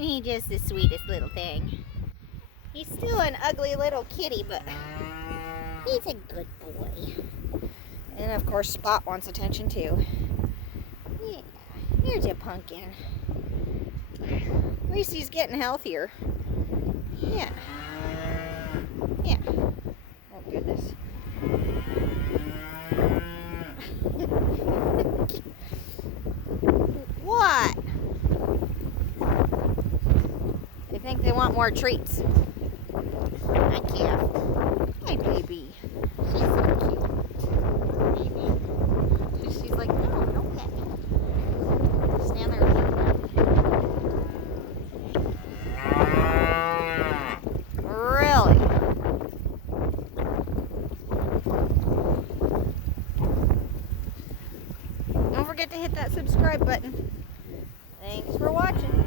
Ain't he just the sweetest little thing? He's still an ugly little kitty, but he's a good boy. And of course, Spot wants attention too. Yeah, here's a Punkin. At least he's getting healthier. Yeah. Yeah. Oh, goodness. What? They think they want more treats. Hi, Kitten. Hi, baby. She's so cute. Baby. She's like, no, don't pet me. Stand there. Really? Don't forget to hit that subscribe button.